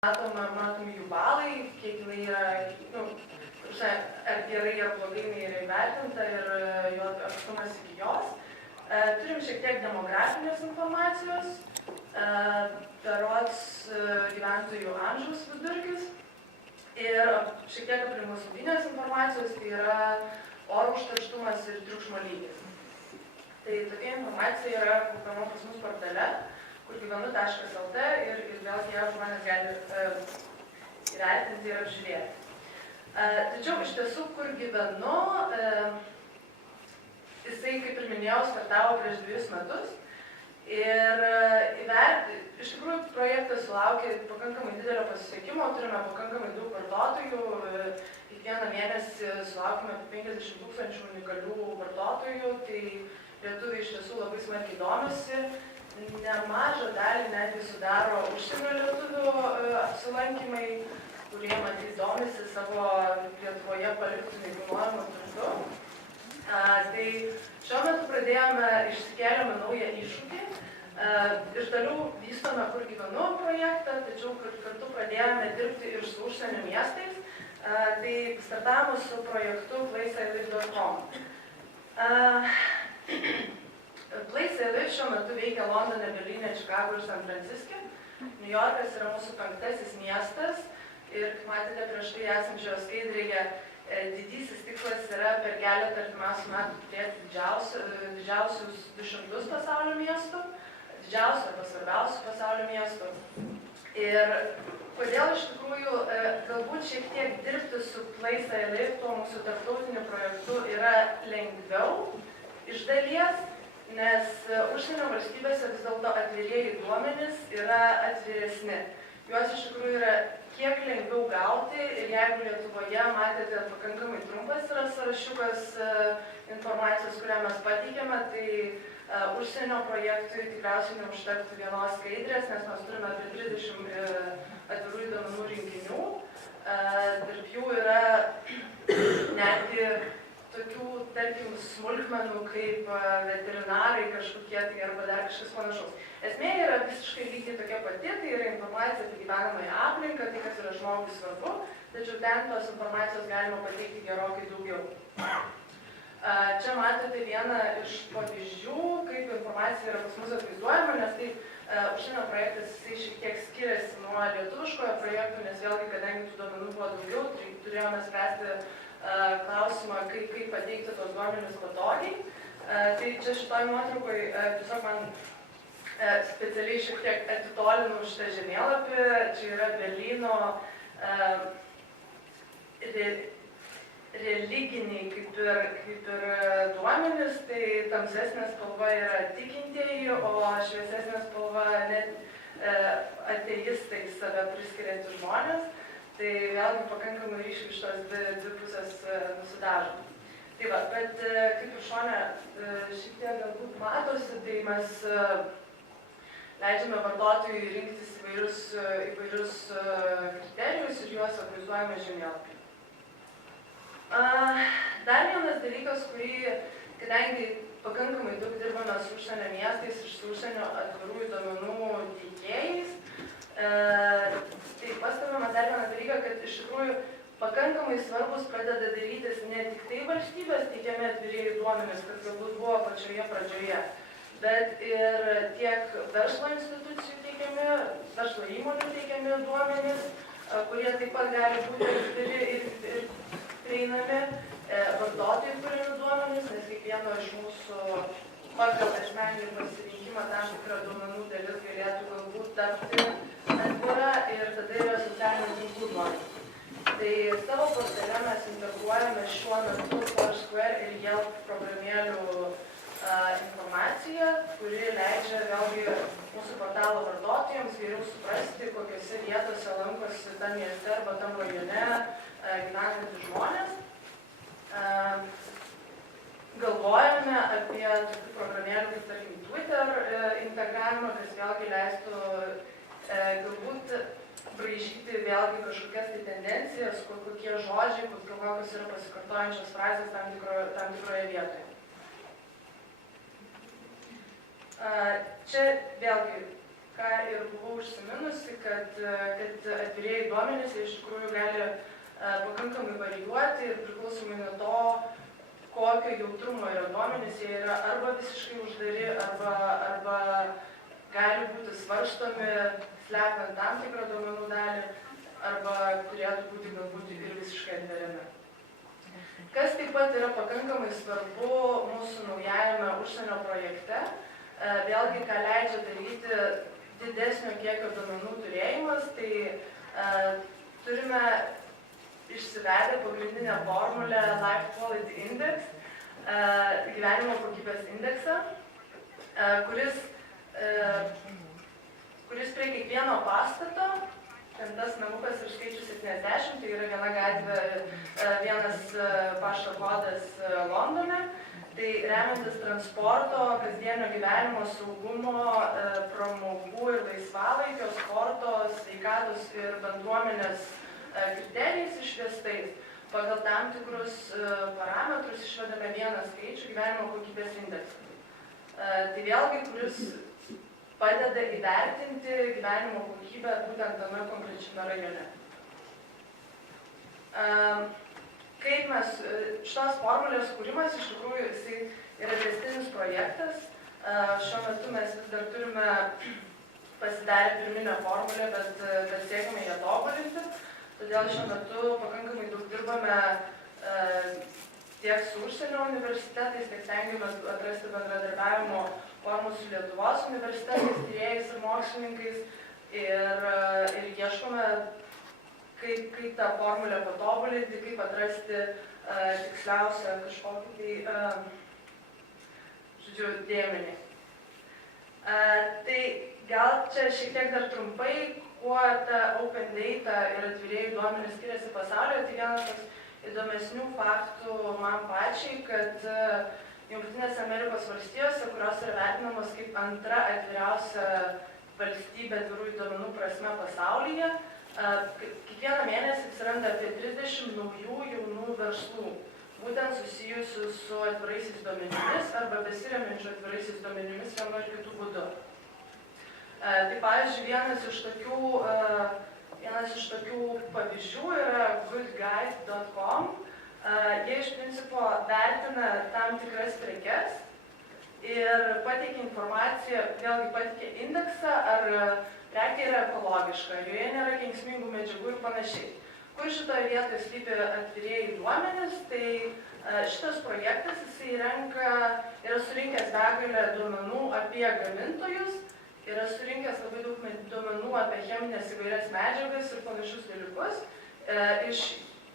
matomi jų balai, kiek jinai yra, ar gerai ar blogai jinai yra įvertinta ir jo atstumas iki jos. Turim šiek tiek demografinės informacijos, berods gyventojų amžiaus vidurkis ir šiek tiek aplinkosauginės informacijos, tai yra oro užterštumas ir triukšmo lygis. Tai tokia informacija yra kaupiama pas mus portale, kurgyvenu.lt ir vėlgi ją žmonės gali įvertinti ir apžiūrėti. Tačiau iš tiesų, kur gyvenu, jisai, kaip ir minėjau, startavo prieš 2 metus ir iš tikrųjų projektas sulaukė pakankamai didelio pasisekimo, turime pakankamai daug vartotojų, kiekvieną mėnesį sulaukime 50 000 unikalių vartotojų, tai lietuviai iš tiesų labai smarkiai domisi. Nemažą dalį netgi sudaro užsienio lietuvių apsilankymai, kurie matyt domisi savo Lietuvoje paliktų nekilnojamo turtu. Tai šiuo metu išsikėlėme naują iššūkį. Iš dalių vystome Kur gyvenu projektą, tačiau kartu pradėjome dirbti ir su užsienio miestais. Tai startavome su projektu placeilive.com. Placeilive šiuo metu veikia Londone, Berlyne, Čikagoje ir San Franciske. New Yorkas yra mūsų 5. miestas ir, kaip matėte, prieš tai esančioje skaidrėje, didysis tikslas yra per keletą artimiausių metų turėti didžiausius 200 pasaulio miestų, didžiausių arba svarbiausių pasaulio miestų. Ir kodėl iš tikrųjų galbūt šiek tiek dirbti su Placeilive, tuo mūsų tarptautiniu projektu, yra lengviau iš dalies, nes užsienio valstybėse vis dėlto atvirieji duomenys yra atviresni. Juos iš tikrųjų yra kiek lengviau gauti ir jeigu Lietuvoje matėte pakankamai trumpas yra sąrašiukas informacijos, kurią mes pateikėme, tai užsienio projektui tikriausiai neužtektų vienos skaidrės, nes mes turime apie 30 atvirųjų duomenų rinkinių. Tarp jų yra netgi tokių, tarkim, smulkmenų kaip veterinarai kažkokie tai arba dar kažkas panašaus. Esmė yra visiškai lygiai tokia pati, tai yra informacija apie gyvenamąją aplinką, tai kas yra žmogui svarbu, tačiau ten tos informacijos galima pateikti gerokai daugiau. Čia matote vieną iš pavyzdžių, kaip informacija yra pas mus atvaizduojama, nes tai užsienio projektas šiek tiek skiriasi nuo lietuviškojo projektų, nes vėlgi, kadangi tų duomenų buvo daugiau, tai turėjome spręsti klausimą, kaip pateikti tos duomenis patogiai. Tai čia šitoj nuotraukai tiesiog man specialiai šiek tiek atitolinau šitą žemėlapį. Čia yra Berlyno religiniai kaip ir duomenys, tai tamsesnė spalva yra tikintieji, o šviesesnė spalva net ateistai save priskiriantys žmonės. Tai vėlgi pakankamai ryškiai šitos dvi pusės nusidažo. Tai va, bet kaip ir šone šiek tiek galbūt matosi, tai mes leidžiame vartotojui rinktis įvairius kriterijus ir juos atvaizduojame žemėlapį. Dar vienas dalykas, kurį, kadangi pakankamai daug dirbame su užsienio miestais ir su užsienio atvirųjų duomenų teikėjais, tai pastebime dar vieną dalyką, kad iš tikrųjų pakankamai svarbus pradeda darytis ne tik tai valstybės teikiami atvirieji duomenys, kas galbūt buvo pačioje pradžioje, bet ir tiek verslo institucijų teikiami, verslo įmonių teikiami duomenys, kurie taip pat gali būti atviri ir prieinami, vartotojų kuriami duomenys, nes kiekvieno iš mūsų pagal asmeninį pasirinkimą tam tikrą duomenų dalis galėtų galbūt tapti atvira ir tada yra socialinių tinklų duomenys. Tai savo portale mes integruojame šiuo metu Foursquare ir Yelp programėlių informaciją, kuri leidžia vėlgi mūsų portalo vartotojams geriau suprasti, kokiose vietose lankosi tam mieste arba tam rajone gyvenantys žmonės. Galvojame apie tokių programėlių kaip, tarkim, Twitter integravimą, kas vėlgi leistų galbūt braižyti vėlgi kažkokias tai tendencijas, kokie žodžiai, kokios yra pasikartojančios frazės tam tikroje vietoje. Čia vėlgi ką ir buvau užsiminusi, kad atvirieji duomenys iš tikrųjų gali pakankamai varijuoti ir priklausomai nuo to, kokio jautrumo yra duomenys, jie yra arba visiškai uždari, arba gali būti svarstomi, slepiant tam tikrą duomenų dalį, arba turėtų būti galbūt ir visiškai atveriami. Kas taip pat yra pakankamai svarbu mūsų naujajame užsienio projekte, vėlgi, ką leidžia daryti didesnio kiekio duomenų turėjimas, tai turime išsivedę pagrindinę formulę Life Quality Index, gyvenimo kokybės indeksą, kuris prie kiekvieno pastato, ten tas namukas ir skaičius 70, tai yra viena gatvė, vienas pašto kodas Londone, tai remiantis transporto, kasdienio gyvenimo, saugumo, pramogų ir laisvalaikio, sporto, sveikatos ir bendruomenės kriterijais išvestais. Pagal tam tikrus parametrus išvedame vieną skaičių gyvenimo kokybės indeksą. Tai vėlgi, kuris padeda įvertinti gyvenimo kokybę būtent tame konkrečiame rajone. Kaip mes, šitos formulės kūrimas iš tikrųjų jisai yra tęstinis projektas. Šiuo metu mes vis dar turime pasidarę pirminę formulę, bet siekime ją tobulinti. Todėl šiuo metu pakankamai daug dirbame tiek su užsienio universitetais, tiek stengiamės atrasti bendradarbiavimo formų su Lietuvos universitetais, tyrėjais ir mokslininkais ir ieškome, kaip tą formulę patobulinti, kaip atrasti tiksliausią kažkokį dėmenį. Tai gal čia šiek tiek dar trumpai, kuo ta open data ir atvirieji duomenys skiriasi pasaulyje, tai vienas toks įdomesnių faktų man pačiai, kad Jungtinėse Amerikos valstijose, kurios yra vertinamos kaip antra atviriausia valstybė atvirųjų duomenų prasme pasaulyje, kiekvieną mėnesį atsiranda apie 30 naujų jaunų verslų, būtent susijusių su atviraisiais duomenimis arba besiremiančių atviraisiais duomenimis vienu ar kitų būdu. Tai pavyzdžiui, vienas iš tokių pavyzdžių yra goodguide.com. Jie iš principo vertina tam tikras prekes ir pateikia informaciją, vėlgi pateikia indeksą, ar prekė yra ekologiška, ar joje nėra kenksmingų medžiagų ir panašiai. Kur šitoje vietoje slypi atvirieji duomenys, tai šitas projektas jisai yra surinkęs begalę duomenų apie gamintojus, yra surinkęs labai daug duomenų apie cheminės įvairias medžiagas ir panašius dalykus iš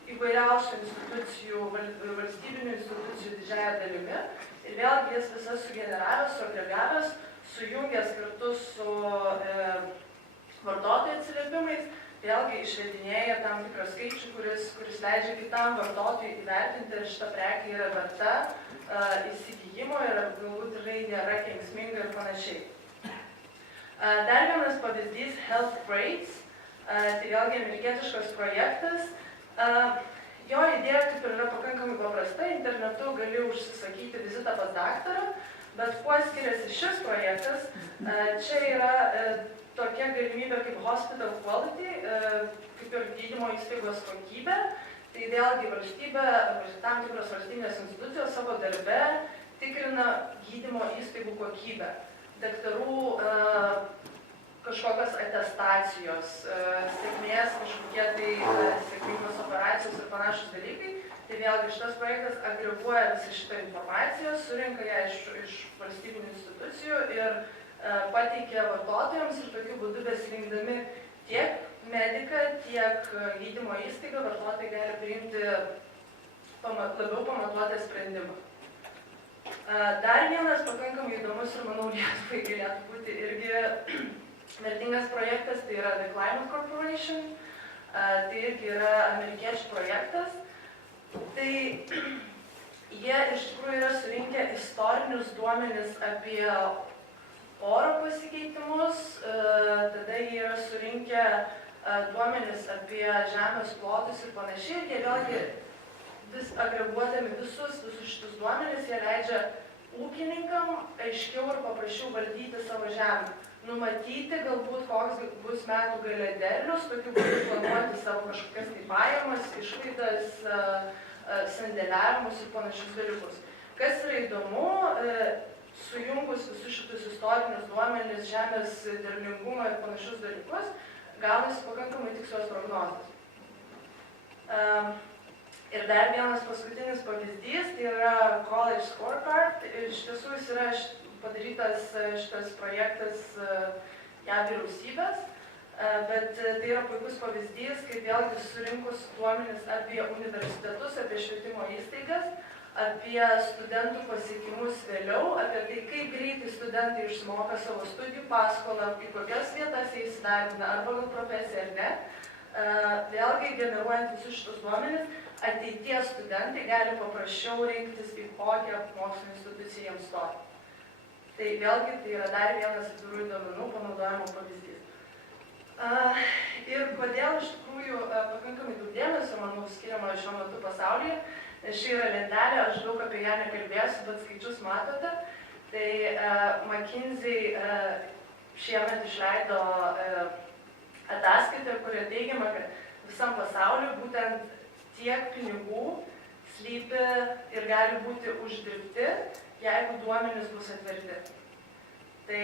įvairiausių institucijų, valstybinių institucijų didžiąją dalimi. Ir vėlgi jas visas sugeneravęs, suagregavęs, sujungęs kartu su vartotojų atsiliepimais, vėlgi išvedinėja tam tikrą skaičių, kuris leidžia kitam vartotojui įvertinti, ar šita prekė yra verta įsigijimo ir galbūt tikrai nėra kenksminga ir panašiai. Dar vienas pavyzdys Health Rates, tai vėlgi amerikietiškas projektas. Jo idėja kaip ir yra pakankamai paprasta, internetu gali užsisakyti vizitą pas daktarą, bet kuo skiriasi šis projektas, čia yra tokia galimybė kaip Hospital Quality, kaip ir gydymo įstaigos kokybė, tai vėlgi valstybė, tam tikros valstybinės institucijos savo darbe tikrina gydymo įstaigų kokybę. Daktarų kažkokios atestacijos, sėkmės kažkokie tai sėkmingos operacijos ir panašus dalykai. Tai vėlgi šitas projektas agreguoja visą šitą informaciją, surinka ją iš valstybinių institucijų ir pateikia vartotojams ir tokiu būdu besirinkdami tiek mediką, tiek gydymo įstaigą, vartotojai gali priimti labiau pamatuotą sprendimą. Dar vienas pakankamai įdomus ir manau Lietuvai galėtų būti irgi vertingas projektas, tai yra The Climate Corporation, tai irgi yra amerikiečių projektas. Tai jie iš tikrųjų yra surinkę istorinius duomenis apie oro pasikeitimus, tada jie yra surinkę duomenis apie žemės plotus ir panašiai, ir jie vėlgi vis agreguodami visus šitus duomenis, jie leidžia ūkininkam aiškiau ir paprasčiau valdyti savo žemę. numatyti galbūt koks bus metų gale derlius, tokiu būdu planuoti savo kažkokias tai pajamas, išlaidas, sandėliavimus ir panašius dalykus. Kas yra įdomu, sujungus visus šitus istorinius duomenis, žemės derlingumą ir panašius dalykus, gaunasi pakankamai tikslios prognozės. Ir dar vienas paskutinis pavyzdys, tai yra College Scorecard. Iš tiesų jis yra padarytas šitas projektas JAV vyriausybės, bet tai yra puikus pavyzdys, kaip vėlgi surinkus duomenis apie universitetus, apie švietimo įstaigas, apie studentų pasiekimus vėliau, apie tai, kaip greitai studentai išsimoka savo studijų paskolą, į kokias vietas jie įsidarbina, ar pagal profesiją ar ne. Vėlgi, generuojant visus šitus duomenis, ateities studentai gali paprasčiau rinktis, į kokią mokslo instituciją jiems stoti. Tai vėlgi, tai yra dar vienas atvirųjų duomenų panaudojimo pavyzdys. Ir kodėl iš tikrųjų pakankamai daug dėmesio, manau, skiriama šiuo metu pasaulyje. Ši yra lentelė, aš daug apie ją nekalbėsiu, bet skaičius matote. Tai McKinsey šiemet išleido ataskaitą, kurioje teigiama, kad visam pasauliu būtent tiek pinigų slypi ir gali būti uždirbti, jeigu duomenys bus atverti. Tai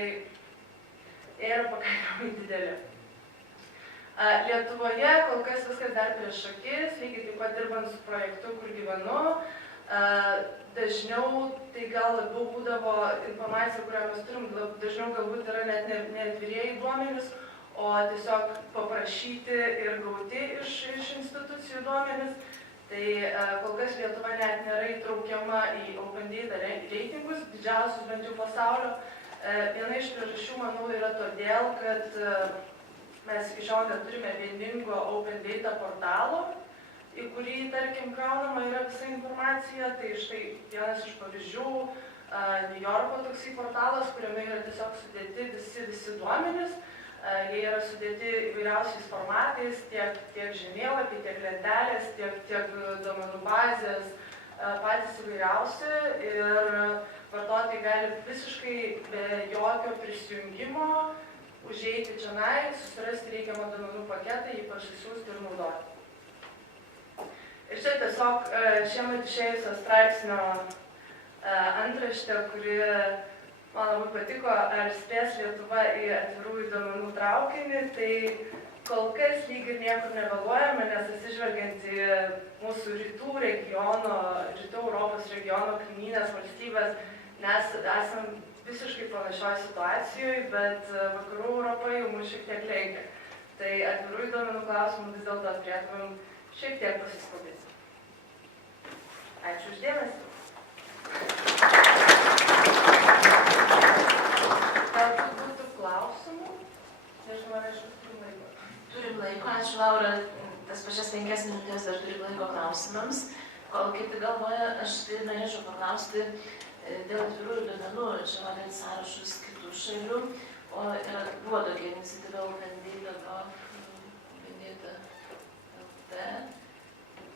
yra pakankamai dideli. Lietuvoje kol kas viskas dar prieš akis, lygiai taip pat dirbant su projektu, kur gyvenu. Dažniau tai gal labiau būdavo informacija, kurią mes turim, dažniau galbūt yra net ne atvirieji duomenys, o tiesiog paprašyti ir gauti iš institucijų duomenys. Tai kol kas Lietuva net nėra įtraukiama į Open Data reitingus, didžiausius bent jau pasaulio. Viena iš priežasčių, manau, yra todėl, kad mes iki šiol neturime vieningo Open Data portalo, į kurį, tarkim, kraunama yra visa informacija. Tai štai vienas iš pavyzdžių, New Yorko toksai portalas, kuriame yra tiesiog sudėti visi duomenys. Jie yra sudėti įvairiausiais formatais, tiek žemėlapiai, tiek lentelės, tiek duomenų bazės, patys įvairiausi. Ir vartotojai gali visiškai be jokio prisijungimo užeiti čionai, susirasti reikiamą duomenų paketą, jį parsisiųsti ir naudoti. Ir čia tiesiog šiemet išėjusio straipsnio antraštė, kuri man labai patiko, ar spės Lietuva į atvirųjų duomenų traukinį, tai kol kas lyg ir niekur nevėluojame, nes atsižvelgiant į mūsų rytų Europos regiono kaimynės valstybės, mes esam visiškai panašioj situacijoje, bet vakarų Europoje jau mus šiek tiek lenkia. Tai atvirųjų duomenų klausimų vis dėlto turėtumėm šiek tiek pasiskubinti. Ačiū uždėmesį. Galbūt būtų klausimų? Nežinau, ar aš turim laiko. Turim laiko, ačiū Laura, tas pačias 5 minutės dar turim laiko klausimams. Kol kiti galvoja, aš tai norėčiau paklausti dėl atvirųjų duomenų, čia matėt sąrašus kitų šalių, o buvo tokia iniciatyva Open Data LT.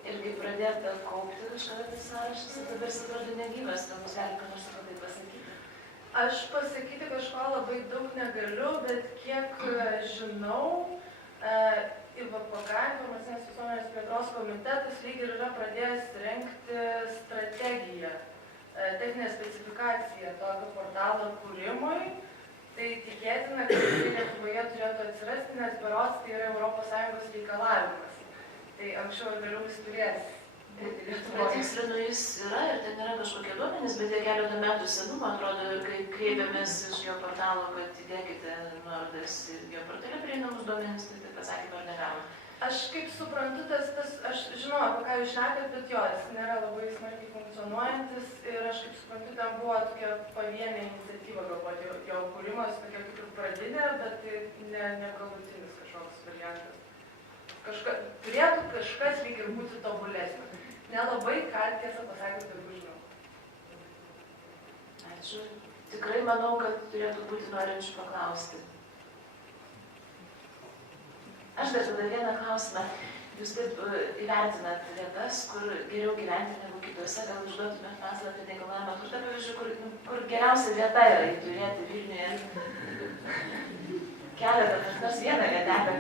Ir kai pradėta kaupti kažkada tai sąrašas, tai dabar atrodo negyvas, tai mus gali ką nors apie tai pasakyti. Aš pasakyti kažko labai daug negaliu, bet kiek žinau, IVPK, Informacinės visuomenės plėtros komitetas, lyg ir yra pradėjęs rengti strategiją, techninę specifikaciją tokio portalo kūrimui. Tai tikėtina, kad tai Lietuvoje turėtų atsirasti, nes berods tai yra ES reikalavimas. Tai anksčiau ir vėliau jis turės būti Lietuvoje. Patikslinu, jis yra ir ten nėra kažkokie duomenys, bet jie keletą metų senumo, atrodo, ir kai kreipėmės iš jo portalo, kad įdėkite nuorodas ir jo portale prieinamus duomenys, tai taip pasakė, ar negavo. Aš kaip suprantu, aš žinau, apie ką jūs šnekat, bet jo, jis nėra labai smarkiai funkcionuojantis ir aš kaip suprantu, ten buvo tokia pavienė iniciatyva, galbūt jo kūrimas, tokia kaip ir pradinė, bet tai ne galutinis kažkoks variantas. Turėtų kažkas lyg ir būti tobulesnio. Nelabai, ką tiesą pasakius, daugiau žinau. Ačiū. Tikrai manau, kad turėtų būti norinčių paklausti. Aš dar tada vieną klausimą. jūs taip įvertinat vietas, kur geriau gyventi negu kitose, gal užduotumėt paslą apie nekilnojamą turtą, pavyzdžiui, kur geriausia vieta yra turėti Vilniuje. Keletą, nors vieną vietelę.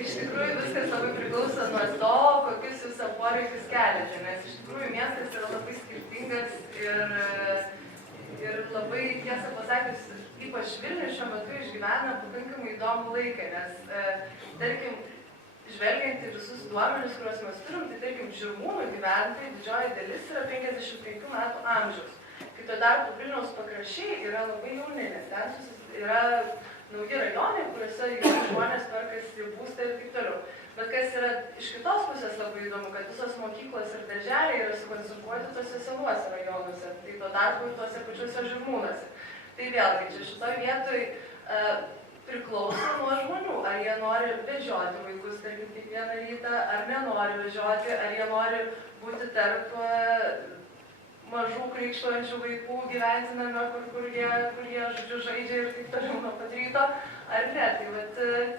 Iš tikrųjų viskas labai priklauso nuo to, kokius jūs poreikius keliate, nes iš tikrųjų miestas yra labai skirtingas ir labai, tiesą pasakius, ypač Vilnius šiuo metu išgyvena pakankamai įdomų laiką, nes, tarkim, žvelgiant į visus duomenis, kuriuos mes turim, tai tarkim, Žirmūnų gyventojai didžioji dalis yra 55 metų amžiaus. Kai tuo tarpu Vilniaus pakraščiai yra labai jauni, nes ten yra nauji rajonai, kuriuose jauni žmonės perkasi būstą ir taip toliau. Bet kas yra iš kitos pusės labai įdomu, kad visos mokyklos ir darželiai yra sukoncentruoti tose senuose rajonuose, tai tuo tarpu ir tuose pačiuose Žirmūnuose. Tai vėlgi, čia šitoj vietoj priklauso nuo žmonių, ar jie nori vežioti vaikus, tarkim, kiekvieną rytą, ar nenori vežioti, ar jie nori būti tarp mažų krykštuojančių vaikų gyventiname, kur jie žodžiu, žaidžia ir taip toliau nuo pat ryto, ar ne. Tai vat,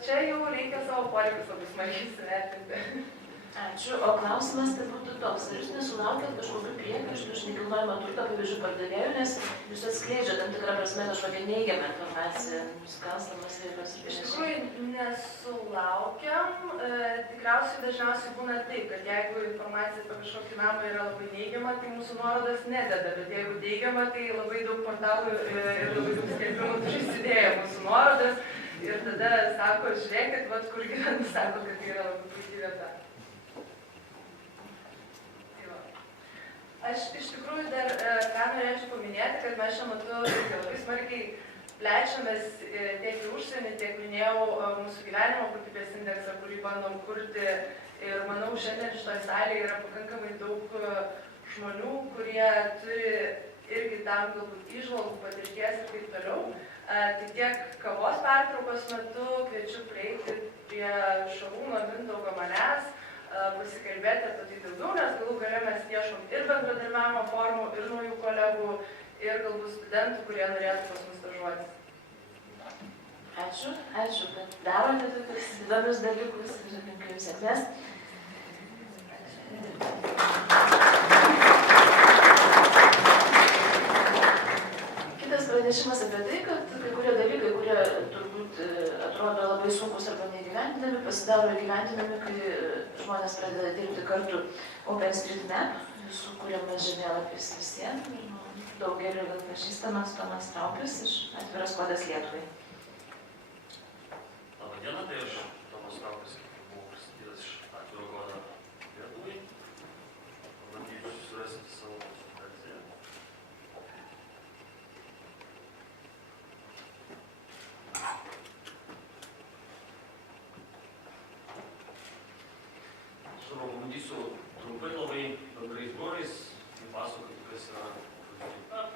čia jau reikia savo poreikius labai smarkiai įsivertinti. Ačiū. O klausimas tai būtų toks, ar jūs nesulaukėt kažkokių priekaištų iš nekilnojamo turto pavyzdžių pardavėjų, nes jūs atskleidžiat tam tikrą prasme kažkokią neigiamą informaciją, nusikalstamas veikas ir panašiai? Iš tikrųjų nesulaukėm. Tikriausiai dažniausiai būna taip, kad jeigu informacija apie kažkokį namą yra labai neigiama, tai mūsų nuorodas nededa, bet jeigu teigiama, tai labai daug portalų ir labai daug skelbimų turi įsidėję mūsų nuorodas ir tada sako, žiūrėkit, vat kur gyvenu, sako, kad tai yra labai puikiai vieta. Aš iš tikrųjų dar ką norėčiau paminėti, kad mes šiuo metu labai smarkiai plečiamės tiek į užsienį, tiek minėjau mūsų gyvenimo kokybės indeksą, kurį bandom kurti. Ir manau, šiandien šitoj salėje yra pakankamai daug žmonių, kurie turi irgi tam galbūt įžvalgų, patirties ir taip toliau. Tai tiek kavos pertraukos metu kviečiu prieiti prie Šarūno, Mindaugo, manęs, pasikalbėti apie tai daugiau, nes galų gale mes ieškom ir bendradarbiavimo formų, ir naujų kolegų, ir galbūt studentų, kurie norėtų pas mus stažuotis. Ačiū, kad darote tokius įdomius dalykus ir linkiu jums sėkmės. Kitas pranešimas apie tai, kad kai kurie dalykai, kurie turbūt atrodo labai sunkus arba neįgyvendinami, pasidaro įgyvendinami, kai žmonės pradeda dirbti kartu OpenStreetMap, sukūriamas žemėlapis visiems, daugeliu gal pažįstamas Tomas Traupis iš Atviras kodas Lietuvai. Labadiena, tai aš Tomas Traupis, kaip buvau pristatytas iš Atviro kodo Lietuvai. Bandysiu surasti savo konsultaciją. Pabandysiu trumpai labai bendrais bruožais papasakoti, kas yra OpenStreetMap,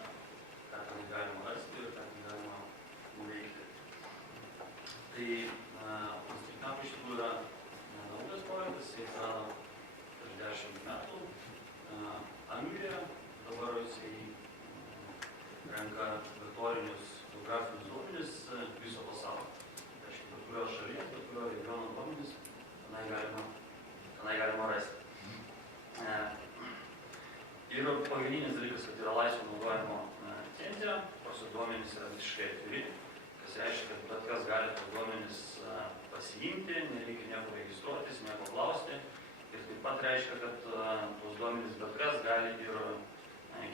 ką ten galima rasti ir ką ten galima nuveikti. Tai OpenStreetMap iš tikrųjų yra naujas projektas, jis atsirado prieš 10 metų Anglijoje, dabar jisai renka vektorinius geografinius duomenis viso pasaulio. Tai reiškia, bet kurio šalies, bet kurio regiono duomenis tenai galima rasti. Ir pagrindinis dalykas, kad yra laisvo naudojimo licenzija, tos duomenys yra visiškai atviri, kas reiškia, kad bet kas gali tos duomenys pasiimti, nereikia nieko registruotis, nieko klausti. Ir taip pat reiškia, kad tos duomenys bet kas gali ir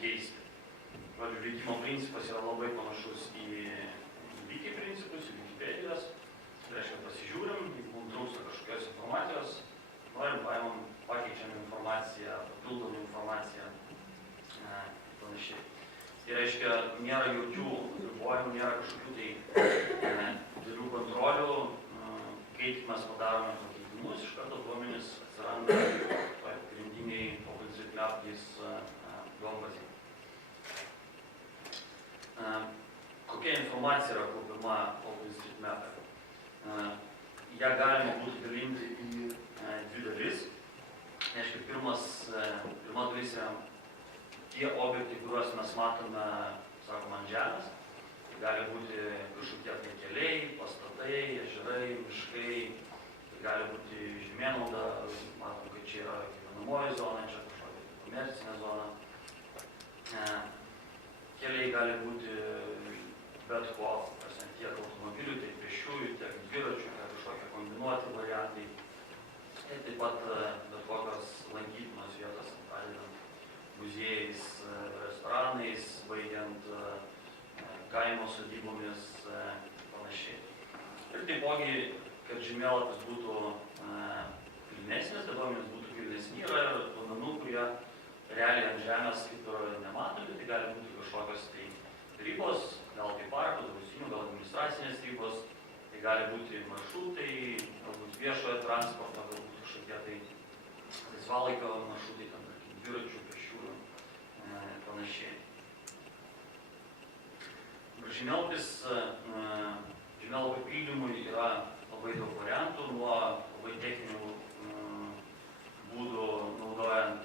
keisti. Žodžiu, veikimo principas yra labai panašus į Wiki principus, į Wikipedijos. Tai reiškia, pasižiūrim, jeigu mums trūksta kažkokios informacijos, norim, paimam, pakeičiam informaciją, papildom informaciją ir panašiai. Tai reiškia, nėra jokių ribojimų, nėra kažkokių tai didelių kontrolių. Kai mes padarome pakeitimus, iš karto duomenys atsiranda pagrindiniai OpenStreetMap duomenys. Kokia informacija yra kaupiama OpenStreetMap? Ją galima būtų dalinti į dvi dalis. Reiškia, pirma dalis yra tie objektai, kuriuos mes matome, sakoma, ant žemės. gali būti kažkokie tai keliai, pastatai, ežerai, miškai, tai gali būti žemėnauda, matom, kad čia yra gyvenamoji zona, čia kažkokia komercinė zona. Keliai gali būti bet ko, tiek automobilių, tiek pėsčiųjų, tiek dviračių, tiek kažkokie kombinuoti variantai. Ir taip pat bet kokios lankytinos vietos, pradedant muziejais, restoranais, baigiant kaimo sodybomis panašiai. Ir taipogi, kad žemėlapis būtų pilnesnis, kad duomenys būtų pilnesni, yra ir duomenų, kurie realiai ant žemės kaip ir nematomi, tai gali būti kažkokios tai ribos, gal tai parkų, draustinių, gal administracinės ribos, tai gali būti maršrutai, galbūt viešojo transporto, galbūt kažkokie tai laisvalaikio maršrutai, ten, tarkim, dviračių, pėsčiųjų ir panašiai. Žemėlapio pildymui yra labai daug variantų, nuo labai techninių būdų naudojant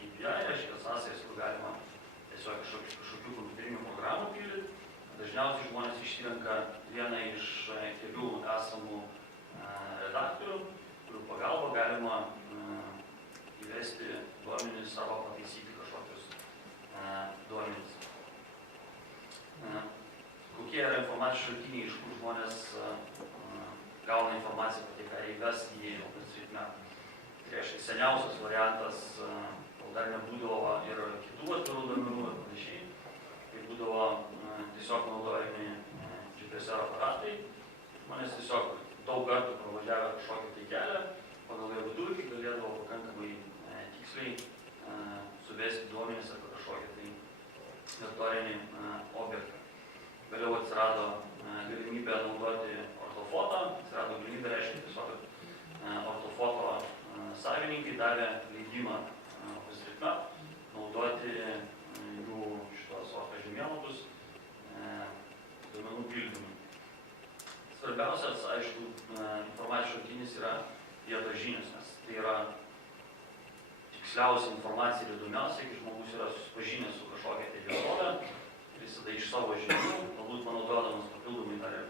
API, reiškia sąsajas, kur galima tiesiog kažkokių kompiuterinių programų pildyti. Dažniausiai žmonės išsirenka vieną iš kelių esamų redaktorių, kurių pagalba galima įvesti duomenis arba pataisyti kažkokius duomenis. Kokie yra informacijos šaltiniai, iš kur žmonės gauna informaciją apie tai, ką įves į OpenStreetMap. Tai reiškia, seniausias variantas, kol dar nebūdavo ir kitų atvirų duomenų ir panašiai, tai būdavo tiesiog naudojami GPS aparatai. Žmonės tiesiog daug kartų pravažiavę kažkokį tai kelią, pagal jo vidurkį galėdavo pakankamai tiksliai suvesti duomenis apie kažkokį tai vektorinį objektą. Vėliau atsirado galimybė naudoti ortofotą, atsirado galimybė, reiškia tiesiog, kad ortofoto savininkai davė leidimą OpenStreetMap naudoti jų šitos orto žemėlapius duomenų pildymui. Svarbiausias, aišku, informacijos šaltinis yra vietos žinios, nes tai yra tiksliausia informacija ir įdomiausia, kai žmogus yra susipažinęs su kažkokia tai vietovė ir jis tada iš savo žinių, galbūt panaudodamas papildomai dar ir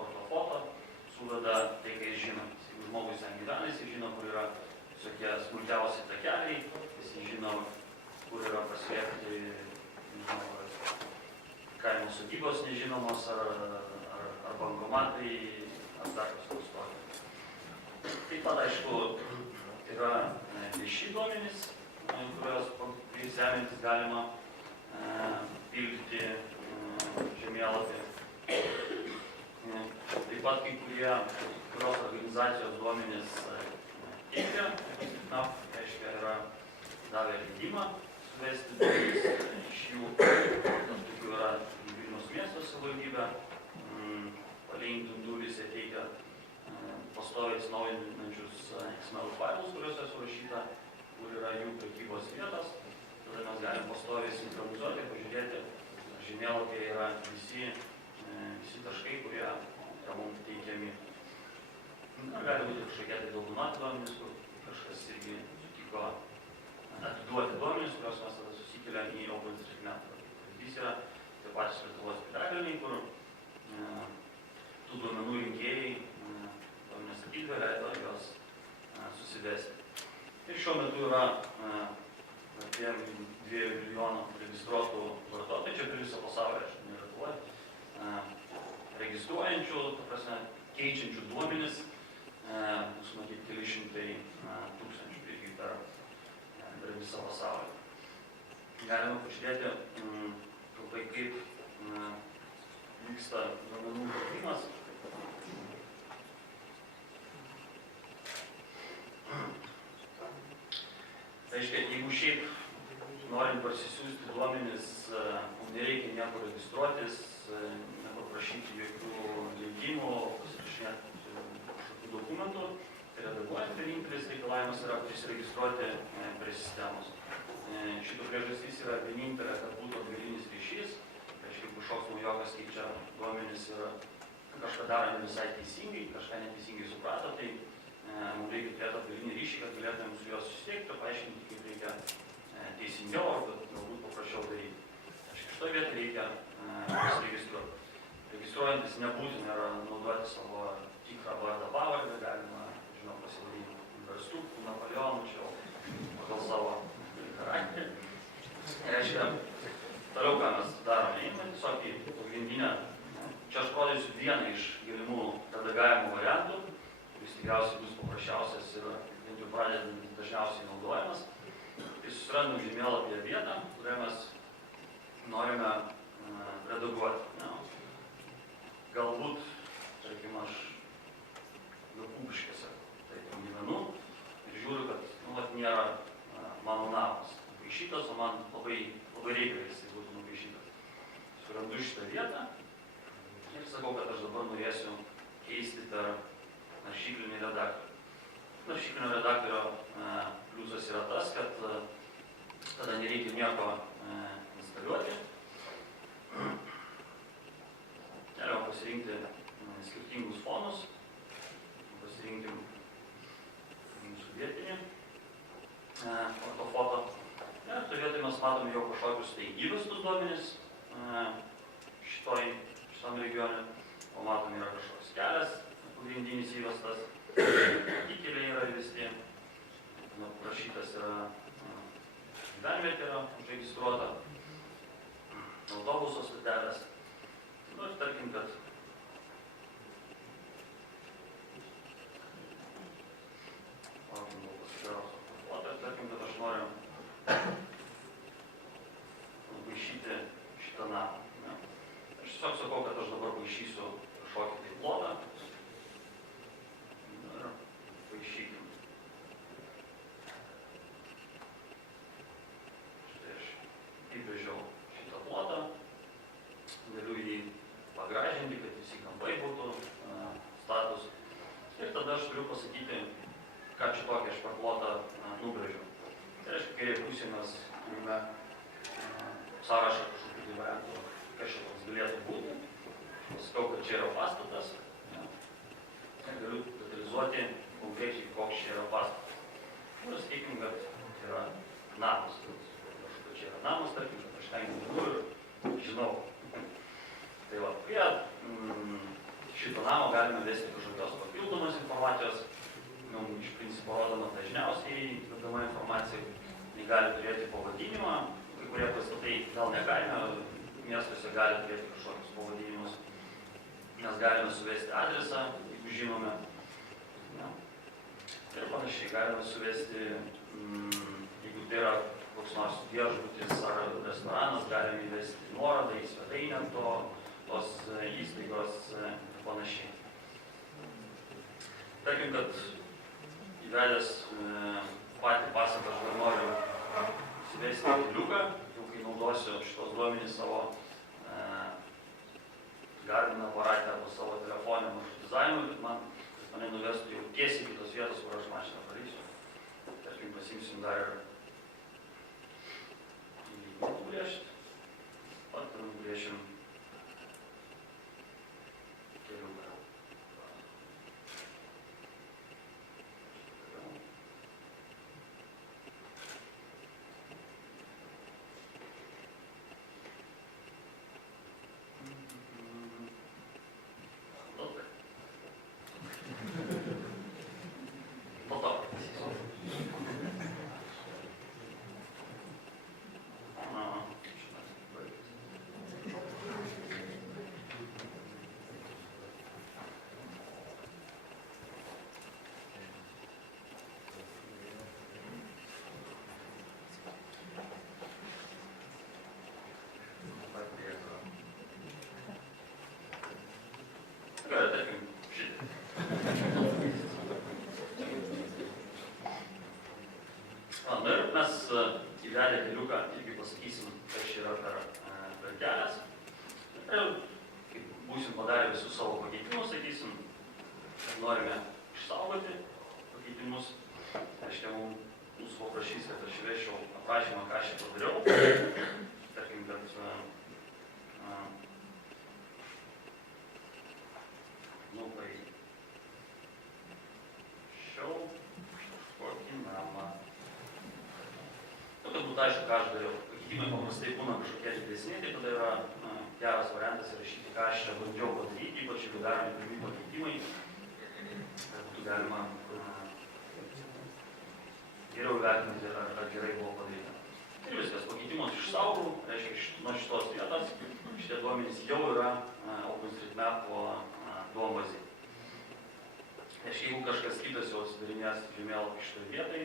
ortofoto, suveda tai, ką jis žino. Jeigu žmogus ten gyvena, jis žino, kur yra visokie smulkiausi takeliai, jis žino, kur yra paslėpti kaimo sodybos nežinomos, ar bankomatai, ar dar kažkoks tokio. Taip pat, aišku, yra vieši duomenys, kurios remiantis galima pildyti žemėlapį. Taip pat kurios organizacijos duomenys teikia, reiškia, yra davę leidimą suvesti duomenys, iš jų tokių yra Vilniaus miesto savivaldybė, Palyginti durys jie teikia pastoviai atsinaujinančius XML failus, kuriuose surašyta, kur yra jų prekybos vietos. Tada mes galim pastoviai sinchronizuoti, pažiūrėti, ar žemėlapyje yra visi taškai, kurie yra mums teikiami. Gali būti kažkokie tai daugumat duomenys, kur kažkas irgi sutiko atiduoti duomenys, kurios mes tada susikeliam į OpenStreetMap. Pavyzdys yra tie patys Lietuvos piliakalniai, kur tų duomenų rinkėjai duomenės apyldė leido juos susivesti. Ir šiuo metu yra apie 2 milijonų registruotų vartotojų, čia per visą pasaulį, aš ne Lietuvoje, registruojančių, ta prasme, keičiančių duomenis, bus matyti keli šimtai tūkstančių irgi per visą pasaulį. Galima pažiūrėti, kaip vyksta duomenų kaupimas. Tai reiškia, jeigu šiaip norint parsisiųsti duomenis, nereikia nieko registruotis, nepaprašyti jokių leidimų, pasirašinėti kažkokių dokumentų, tai redaguojant vienintelis reikalavimas yra prisiregistruoti prie sistemos. Šito priežastys yra vienintelė, kad būtų atgalinis ryšys. Reiškia, jeigu kažkoks naujokas keičia duomenis ir kažką daro ne visai teisingai, kažką neteisingai suprato, tai mums reikia turėti atgalinį ryšį, kad galėtumėm su juo susisiekti ir paaiškinti, kaip reikia teisingiau, ar galbūt paprasčiau daryti. Šitoje vietoje reikia pasiregistruoti. Registruojantis nebūtina yra naudoti savo tikrą vardą pavardę, galima, žinau, pasivadinti universitetų, Napoleonu, čia pagal savo charakterį. Reiškia, toliau ką mes darome, einame tiesiog į pagrindinę. Čia aš rodysiu vieną iš galimų redagavimo variantų, kuris tikriausiai bus paprasčiausias ir bent jau pradedant dažniausiai naudojamas. Tai susirandam žemėlapyje vietą, kurią mes norime redaguoti. Galbūt, tarkim, aš Jokūbiškėse gyvenu ir žiūriu, kad nėra mano namas nupaišytas, o man labai reikia, kad jis būtų nupaišytas. Surandu šitą vietą ir sakau, kad aš dabar norėsiu keisti per naršyklinį redaktorių. Naršyklinio redaktorio pliusas yra tas, kad tada nereikia nieko instaliuoti. Galima pasirinkti skirtingus fonus, pasirinktim mūsų vietinį ortofoto. Ir toje vietoje mes matome jau kažkokius tai įvestus duomenis šitam regione, o matome yra kažkoks kelias, pagrindinis įvestas, įkeliai yra įvesti, prašytas yra gyvenvietė yra užregistruota, autobuso stotelės. Nu ir tarkim, kad aš noriu paišyti šitą namą. Aš tiesiog sakau, kad aš dabar paišysiu kažkokį tai plotą. Ir paišykim. Štai aš įbrėžiau šitą plotą. Galiu jį pagražinti, kad visi kampai būtų status. Ir tada aš turiu pasakyti, ką čia tokį aš per plotą nubrėžiau. Tai reiškia, kairėje pusėje mes turime sąrašą kažkokių tai variantų, kas čia toks galėtų būti. Pasakau, kad čia yra pastatas. Ir galiu detalizuoti konkrečiai, koks čia yra pastatas. Ir sakykim, kad yra namas. Kažkaip čia yra namas, tarkim, kad aš ten gyvenu ir žinau. Tai va, prie šito namo galime vesti kažkokios papildomos informacijos. Iš principo rodoma dažniausiai vedama informacija, jį gali turėti pavadinimą, kai kurie pastatai gal negalime, miestuose gali turėti kažkokius pavadinimus, mes galime suvesti adresą, jeigu žinome. Ir panašiai galime suvesti, jeigu tai yra koks nors viešbutis ar restoranas, galime įvesti nuorodą į svetainę tos įstaigos ir panašiai. Tarkim, kad įvedęs patį pastatą aš dar noriu įsivesti keliuką, jau kai naudosiu šitos duomenys savo Garmin aparate arba savo telefonę maršrutizavimui, kad mane nuvestų jau tiesiai kitos vietos, kur aš mašiną parysiu. Tarkim, pasimsim dar ir nubrėžti, pat nubrėžim keliuką. Tarkim, šitą. Na ir mes įvedę keliuką irgi pasakysim, kas čia yra per kelias. Ir kai būsim padarę visus savo pakeitimus, sakysim, norime išsaugoti pakeitimus. Reiškia, mūsų paprašys, kad aš įvešiau aprašymą, ką aš čia padariau. Tarkim, kad nupaišiau kažkokį namą. Kad būtų aišku, ką aš dariau. Pakeitimai paprastai būna kažkokie didesni, tai tada yra geras variantas įrašyti, ką aš čia bandžiau padaryti, ypač jeigu daromi pirmi pakeitimai, kad būtų galima geriau vertinti, ar gerai buvo padaryta. Ir viskas, pakeitimus išsaugau, reiškia, nuo šitos vietos šitie duomenys jau yra OpenStreetMap duombazėje. Reiškia, jeigu kažkas kitas jau atsidarinės žemėlapį šitoje vietai,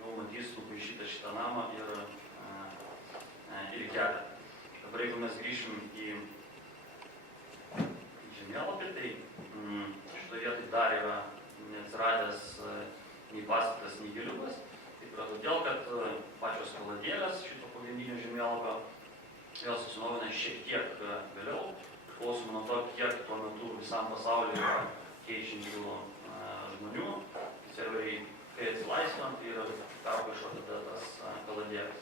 jau matys nupaišytą šitą namą ir kelią. Dabar jeigu mes grįšim į žemėlapį, tai šitoje vietoje dar yra neatsiradęs nei pastatas, nei keliukas. Taip yra todėl, kad pačios kaladėlės šito pagrindinio žemėlapio jos atsinaujina šiek tiek vėliau, priklausomai nuo to, kiek tuo metu visam pasaulyje yra keičiančių žmonių. Serveriai, kai atsilaisvina, tai yra perpaišo tada tas kaladėlės.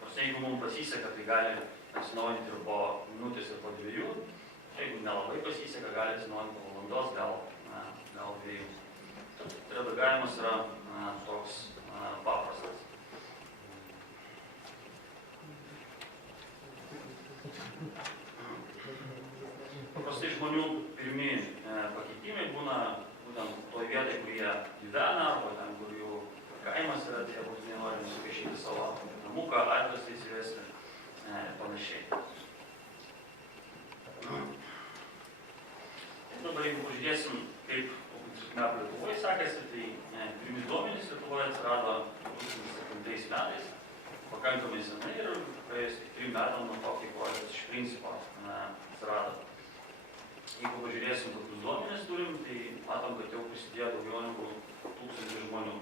Nors jeigu mums pasiseka, tai gali atsinaujinti ir po minutės ir po 2. Jeigu nelabai pasiseka, gali atsinaujinti po valandos, gal 2. Redagavimas yra toks paprastas. Paprastai žmonių pirmi pakeitimai būna būtent toj vietai, kur jie gyvena, arba ten, kur jų kaimas yra, tai jie būtinai nori nusipaišyti savo namuką, adresą įsivesti ir panašiai. Dabar jeigu pažiūrėsim, kaip OpenStreetMap Lietuvoje sekasi, tai pirmi duomenys Lietuvoje atsirado 2007 metais, pakankamai senai ir praėjus 3 metam nuo to, kai projektas iš principo atsirado. Jeigu pažiūrėsim, kokius duomenys turim, tai matom, kad jau prisidėjo daugiau negu 1000 žmonių.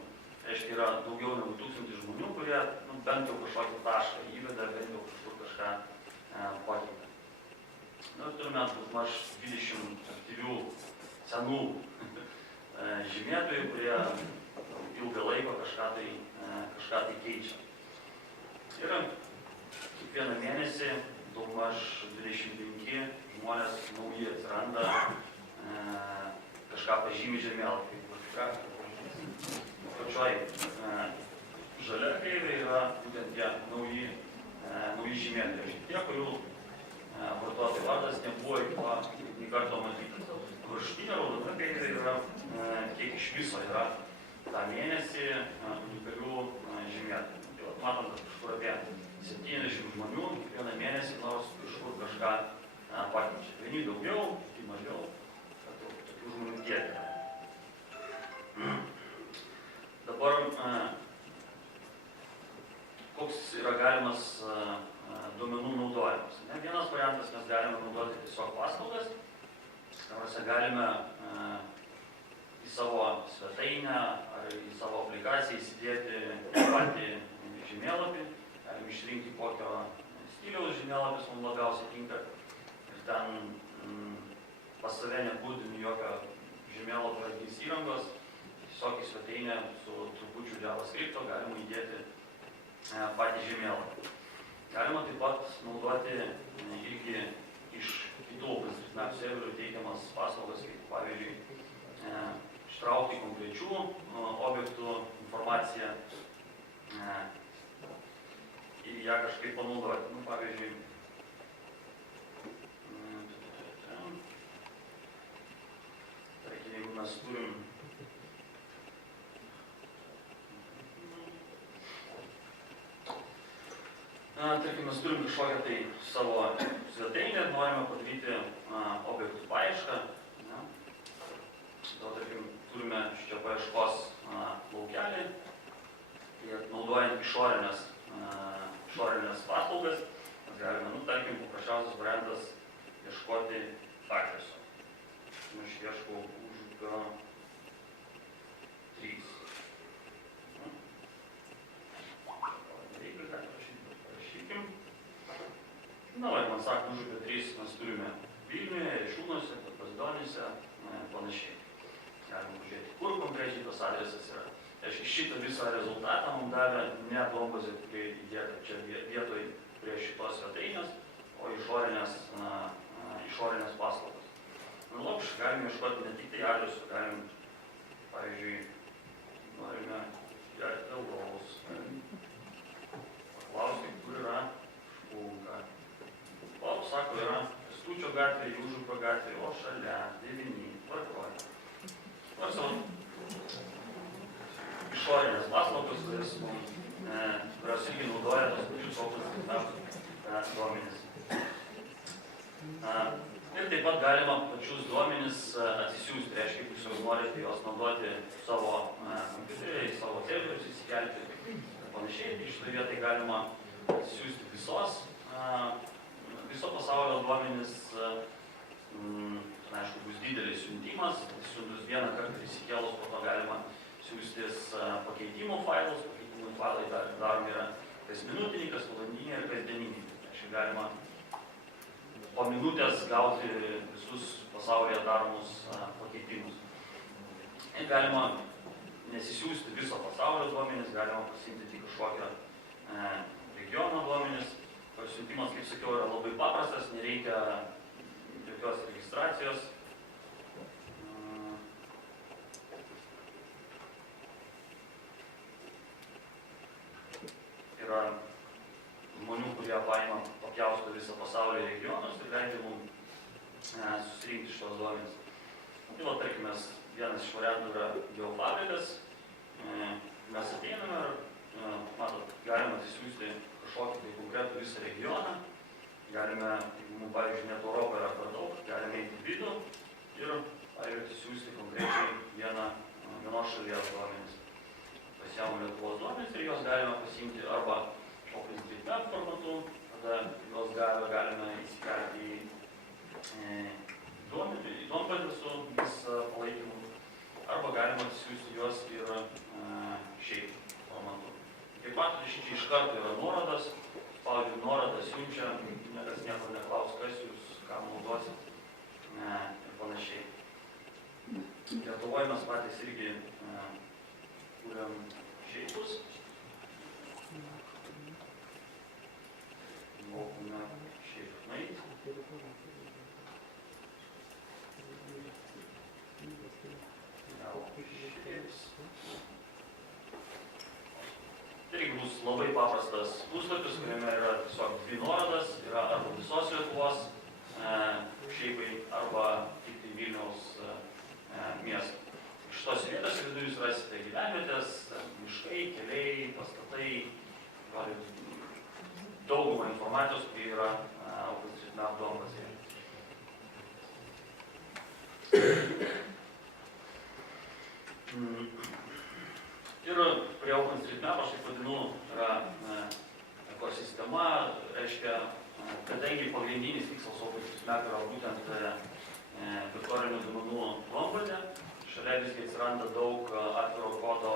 Reiškia, yra daugiau negu 1000 žmonių, kurie bent jau kažkokį tašką įveda, bent jau kažkur kažką pakeitė. Ir turime maž 20 aktyvių senų žymėtojų, kurie ilgą laiko kažką tai keičia. Ir kiekvieną mėnesį daugmaž 25 žmonės nauji atsiranda, kažką pažymi žemėlapį. Pačioj žalia kreivė yra būtent tie nauji žymėtojai. Tie, kurių vartotojų vardas nebuvo iki karto matytas. Viršutinė raudona kreivė yra, kiek iš viso yra tą mėnesį unikalių žymėtojų. Tai matom, kad kažkur apie 70 žmonių kiekvieną mėnesį nors kažkur kažką pakeičia. Vieni daugiau, kiti mažiau, kad tokių žmonių tiek yra. Dabar, koks yra galimas duomenų naudojimas? Vienas variantas, mes galime naudoti tiesiog paslaugas, galime į savo svetainę ar į savo aplikaciją įsidėti patį žemėlapį, galime išrinkti kokio stiliaus žemėlapis mums labiausiai tinka ir ten pas save nebūdami jokio žemėlapio ar įrangos, tiesiog į svetainę su trupučiu JavaScripto galima įdėti patį žemėlapį. Galima taip pat naudoti irgi iš kitų OpenStreetMap serverių teikiamas paslaugas, kaip pavyzdžiui ištraukti konkrečių objektų informaciją ir ją kažkaip panaudoti. Pavyzdžiui, jeigu mes turim tarkim, mes turim kažkokią tai savo svetainę ir norime padaryti objektų paiešką. Tarkim, turime šičia paieškos laukelį ir naudojant išorinės paslaugas, mes galime, tarkim, paprasčiausias variantas ieškoti adreso. Aš ieškau Užupio 3. Man sako, Užupio 3 mes turime Vilniuje, Rišūnuose, Pazdonyse, panašiai. Galime pažiūrėti, kur konkrečiai tas adresas yra. Šitą visą rezultatą mums davė ne duombazė, kurie įdėta čia vietoj prie šitos svetainės, o išorinės paslaugas. Galime ieškoti ne tik tai adresų, galim, pavyzdžiui, norime gerti Elgaus, paklausti, kur yra Špunka. Sako, yra paslaugos, kurios irgi naudoja tos pačius OpenStreetMap duomenis. Ir taip pat galima pačius duomenis atsisiųsti, reiškia, jeigu jūs norite juos naudoti savo kompiuterį, savo serverius įsikelti ir panašiai, tai šitoje vietoje galima atsisiųsti viso pasaulio duomenis. Aišku, bus didelis siuntimas, siuntus vieną kartą įsikėlus, po to galima siųstis pakeitimų failus, pakeitimų failai daromi yra kas minutiniai, kas valandiniai ir kas dieniniai. Aišku, galima po minutės gauti visus pasaulyje daromus pakeitimus. Ir galima nesisiųsti viso pasaulio duomenis, galima pasiimti tik kažkokią regiono duomenis. Siuntimas, kaip sakiau, yra labai paprastas, nereikia jokios registracijos. Yra žmonių, kurie papjausto visą pasaulio regionus ir leidžia mums susirinkti šitos duomenis. Tai va, tarkime, vienas iš variantų yra geofabrikas. Mes ateiname ir, matot, galime atsisiųsti kažkokį tai konkretų visą regioną. Galime, jeigu mums, pavyzdžiui, net Europoje yra per daug, galime eiti į vidų ir, pavyzdžiui, atsisiųsti konkrečiai vienos šalies duomenis. Pasiėmame Lietuvos duomenis ir juos galime pasiimti arba OpenStreetMap formatu, tada juos galime įsikelti į duomenį su vis palaikymu, arba galima atsisiųsti juos ir šiaip formatu. Kaip matote, šičia iš karto yra nuorodas, spaudžiu nuorodą, siunčia, niekas nieko neklaus, kas jūs, kam naudosit ir panašiai. Lietuvoje mes patys irgi kūrėm šiaipus. Mokome šiaipnai. Šieps. Tai irgi bus labai paprastas puslapis, kuriame yra tiesiog dvi nuorodas, yra arba visos Lietuvos šeipai, arba tik tai Vilniaus miestų. Iš šitos vietos viduje jūs rasite gyvenvietės, miškai, keliai, pastatai, daugumą informacijos, kai yra OpenStreetMap duomenys. Ir prie OpenStreetMap, aš taip vadinu, yra ekosistema, reiškia, kadangi pagrindinis tikslas OpenStreetMap yra būtent vektorinių duomenų duombazė, šalia visgi atsiranda daug atviro kodo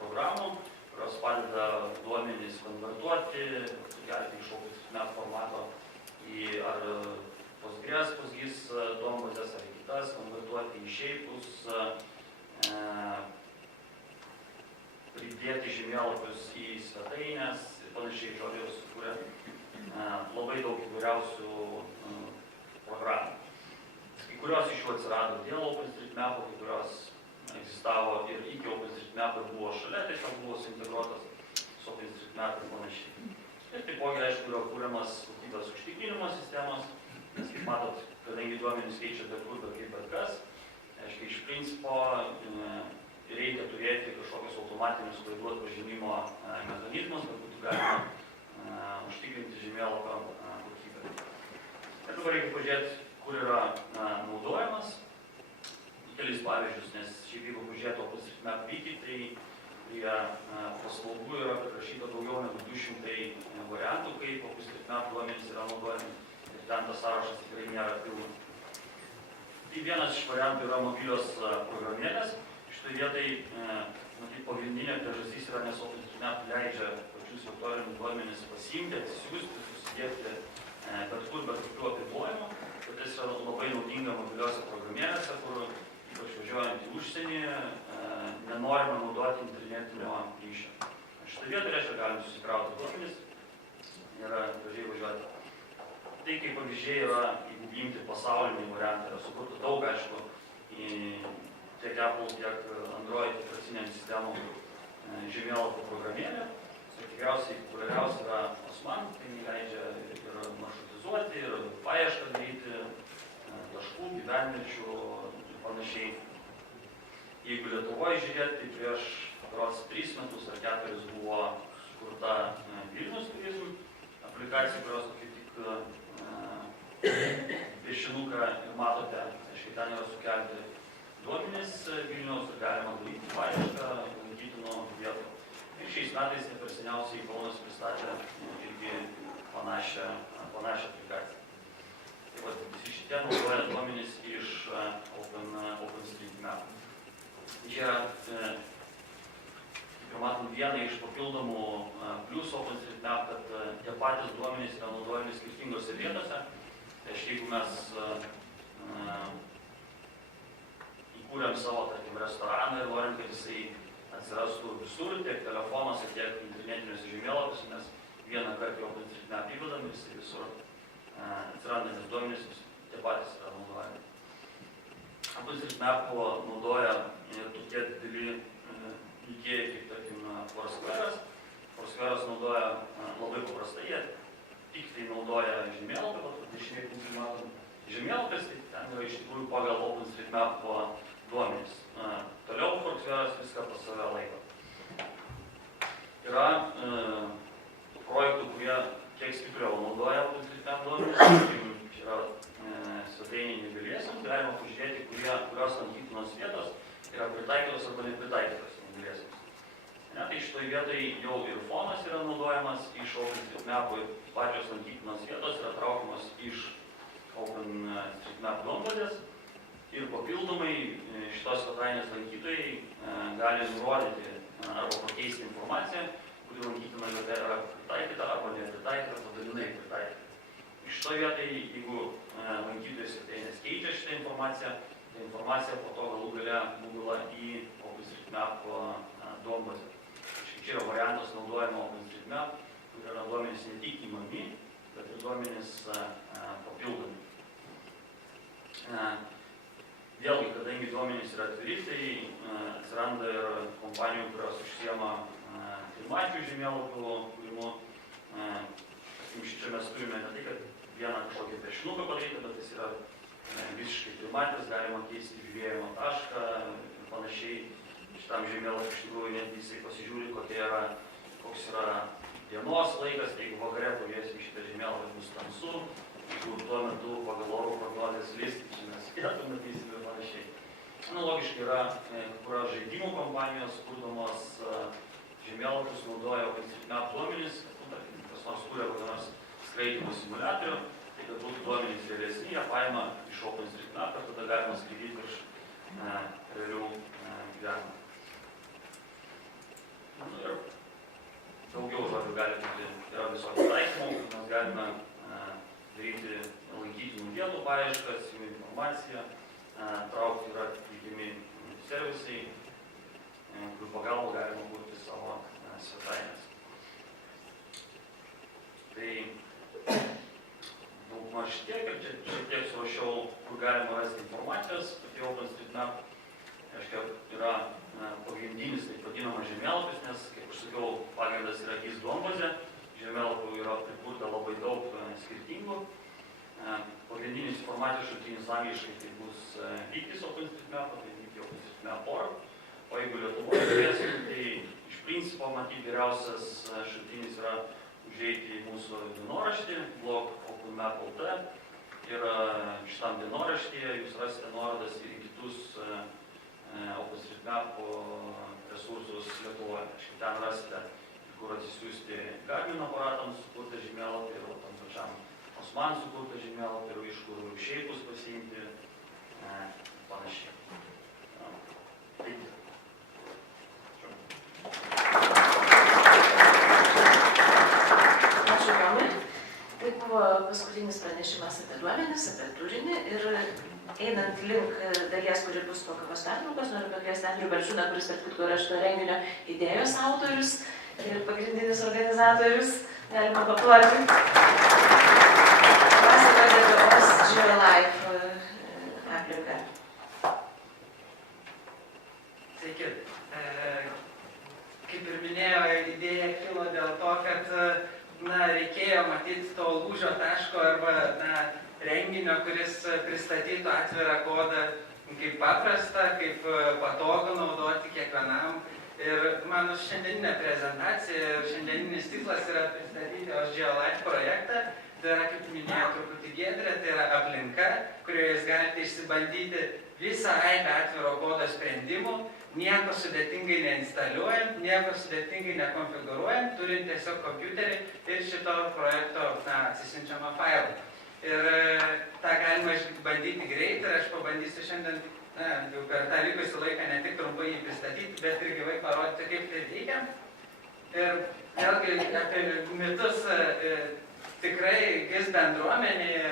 programų, kurios padeda duomenys konvertuoti, sukelti iš OpenStreetMap formato į ar PostGIS duombazės, ar į kitas, konvertuoti į šeipus, pridėti žemėlapius į svetainės ir panašiai, žodžiu, sukūrė labai daug įvairiausių programų. Kai kurios iš jų atsirado dėl OpenStreetMap, kai kurios egzistavo ir iki OpenStreetMap ir buvo šalia, tiesiog buvo suintegruotas su OpenStreetMap ir panašiai. Ir taipogi, aišku, yra kūriamas kokybės užtikrinimo sistemos, nes, kaip matot, kadangi duomenys keičia bet kur, bet kaip bet kas, aišku, iš principo reikia turėti kažkokius automatinius klaidų atpažinimo mechanizmus, kad būtų galima užtikrinti žemėlapio kokybę. Ir dabar reikia pažiūrėti, kur yra naudojamas. Kelis pavyzdžius, nes šiaip jeigu pažiūrėtų OpenStreetMap wiki, tai prie paslaugų yra aprašyta daugiau negu 200 variantų, kaip OpenStreetMap duomenys yra naudojami. Ir ten tas sąrašas tikrai nėra pilnas. Tai vienas iš variantų yra mobilios programėlės. Šitoje vietai pagrindinė priežastis yra, nes OpenStreetMap leidžia pačius vektorinius duomenis pasiimti, atsisiųsti, susidėti bet kur, bet kokių apribojimų. Ir tas yra labai naudinga mobiliose programėlėse, kur ypač važiuojant į užsienį nenorime naudoti internetinio ryšio. Šitoje vietoje reiškia, galim susikrauti duomenis ir gražiai važiuoti. Tai kaip pavyzdžiai yra, jeigu imti pasaulinį variantą, yra sukurta daug, aišku, tiek Apple, tiek Android operacinėm sistemom žemėlapio programėlė. Tikriausiai populiariausia yra Osman, tai leidžia ir maršrutizuoti, ir paiešką daryti, taškų, gyvenviečių ir panašiai. Jeigu Lietuvoje žiūrėti, tai prieš berods 3 metus ar 4 buvo sukurta Vilnius turizm aplikacija, kurios kaip tik piešinuką ir matote, aiškiai ten yra sukelti duomenys Vilniaus ir galima daryti paiešką lankytinų vietų. Ir šiais metais neperseniausiai Kaunas pristatė irgi panašią aplikaciją. Taip pat visi šitie naudoja duomenys iš OpenStreetMap. Čia, kaip ir matom, viena iš papildomų pliusų OpenStreetMap, kad tie patys duomenys yra naudojami skirtingose vietose. Tai jeigu mes įkūrėm savo, tarkim, restoraną ir norim, kad jisai atsirastų visur, tiek telefonuose, tiek internetiniuose žemėlapiuose, mes vieną kartą OpenStreetMap įvedam ir jisai visur atsirandantis duomenys tie patys yra naudojami. OpenStreetMap naudoja tokie dideli veikėjai kaip, tarkim, Foursquare'as. Foursquare'as naudoja labai paprastai, jie tik tai naudoja žemėlapį, dešiniai pusėje matom žemėlapis, tai ten yra iš tikrųjų pagal OpenStreetMap duomenys. Toliau Foursquare'as viską pas save laiko. Yra projektų, kurie kiek stipriau naudoja OpenStreetMap duomenys, čia yra svetainiai neįgaliesiems, galima pažiūrėti, kurios lankytinos vietos yra pritaikytos arba nepritaikytos neįgaliesiems. Tai šitoj vietoj jau ir fonas yra naudojamas iš OpenStreetMap ir pačios lankytinos vietos yra traukiamos iš OpenStreetMap duombazės ir papildomai šitos svetainės lankytojai gali nurodyti arba pakeisti informaciją, kuri lankytina vieta yra pritaikyta arba nepritaikyta, arba dalinai pritaikyta. Šitoje vietoje, jeigu lankytojai svetainės keičia šitą informaciją, tai informacija po to galų gale nugula į OpenStreetMap duombazę. Čia yra variantas naudojimo OpenStreetMap, kur yra duomenys ne tik įmami, bet ir duomenys papildomi. Vėlgi, kadangi duomenys yra atviri, tai atsiranda ir kompanijų, kurios užsiema trimačių žemėlapių kūrimu. Čia mes turime ne tai, kad vieną kažkokį piešinuką padaryti, bet jis yra visiškai trimatis, galima keisti žiūrėjimo tašką ir panašiai. Šitam žemėlapį iš tikrųjų netgi jisai pasižiūri, koks yra dienos laikas, jeigu vakare pažiūrėsim šitą žemėlapį bus tamsu, jeigu tuo metu pagal oro prognozės lis, tai mes vietų matysime ir panašiai. Analogiškai yra, kurios žaidimų kompanijos kurdamos žemėlapius naudoja OpenStreetMap duomenys, kas nors kūrė kokią nors skraidymų simuliatorių, tai kad būtų duomenys realesni, jie paima iš OpenStreetMap ir tada galima skaityti virš realių gyvenimų. Ir daugiau žodžių gali būti, yra visokių taikymų, mes galime daryti lankytinų vietų paieškas, jų informaciją, traukti yra teikiami servisai, kurių pagalba galima kurti savo svetainės. Tai daugmaž tiek, ir čia šiek tiek surašiau, kur galima rasti informacijos apie OpenStreetMap. Reiškia, yra pagrindinis, taip vadinamas žemėlapis, nes, kaip aš sakiau, pagrindas yra GIS duombazė, žemėlapių yra prikurta labai daug skirtingų. Pagrindinis informacijos šaltinis angliškai tai bus Wikis OpenStreetMap, tai Wiki OpenStreetMap.org, o jeigu Lietuvoje turėsim, tai iš principo matyti geriausias šaltinis yra užeiti į mūsų dienoraštį, blog OpenMap.lt ir šitam dienoraštyje jūs rasite nuorodas ir kitus OpenStreetMap resursus Lietuvoje. Ten rasite, kur atsisiųsti Garmin aparatams sukurtą žemėlapį ir tam pačiam Osman sukurtą žemėlapį ir iš kur šeipus pasiimti panašiai. Ačiū, Romai. Tai buvo paskutinis pranešimas apie duomenis, apie turinį ir einant link dalies, kuri bus po kavos pertraukos, noriu pakviesti Andrių Balčiūną, kuris tarp kitko yra šito renginio idėjos autorius ir pagrindinis organizatorius. Galima paploti. Pasakoti apie OSGeoLife aplinką. Sveiki. Kaip ir minėjo, idėja kilo dėl to, kad reikėjo matyti to lūžio taško arba renginio, kuris pristatytų atvirą kodą kaip paprastą, kaip patogų naudoti kiekvienam. Ir mano šiandieninė prezentacija ir šiandieninis tikslas yra pristatyti OSGeo Life projektą. Tai yra, kaip minėjo truputį Giedrė, tai yra aplinka, kurioje jūs galite išsibandyti visą aibę atviro kodo sprendimų, nieko sudėtingai neinstaliuojant, nieko sudėtingai nekonfigūruojant, turint tiesiog kompiuterį ir šito projekto atsisiunčiamą failą. Ir tą galima išbandyti greitai ir aš pabandysiu šiandien jau per tą likusį laiką ne tik trumpai jį pristatyti, bet ir gyvai parodyti, kaip tai veikia. Ir vėlgi apie mitus tikrai GIS bendruomenėje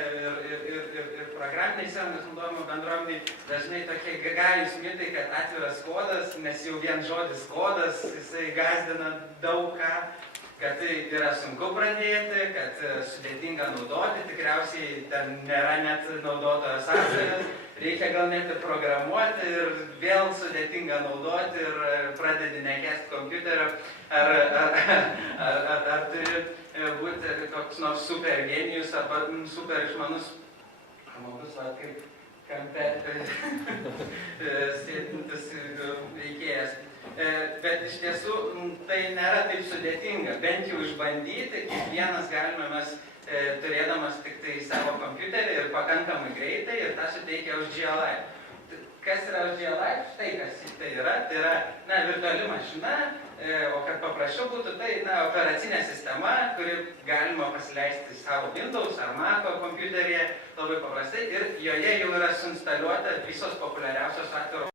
ir programinėse įrangos naudojimo bendruomenėje dažnai tokie gajūs mitai, kad atviras kodas, nes jau vien žodis kodas, jisai gąsdina daug ką, kad tai yra sunku pradėti, kad sudėtinga naudoti, tikriausiai ten nėra net naudotojo sąsajos, reikia gal net ir programuoti ir vėl sudėtinga naudoti ir pradedi nekęsti kompiuterio, ar turi būti koks nors super genijus arba super išmanus žmogus, kaip kampe sėdintis veikėjas. Bet iš tiesų tai nėra taip sudėtinga, bent jau išbandyti, kiekvienas galime mes turėdamas tik tai savo kompiuterį ir pakankamai greitai ir tą suteikia OSGeo Life. Kas yra OSGeo Life? Štai kas tai yra virtuali mašina, o kad paprasčiau būtų, tai operacinė sistema, kuri galima pasileisti savo Windows ar Maco kompiuteryje labai paprastai ir joje jau yra suinstaliuota visos populiariausios atviro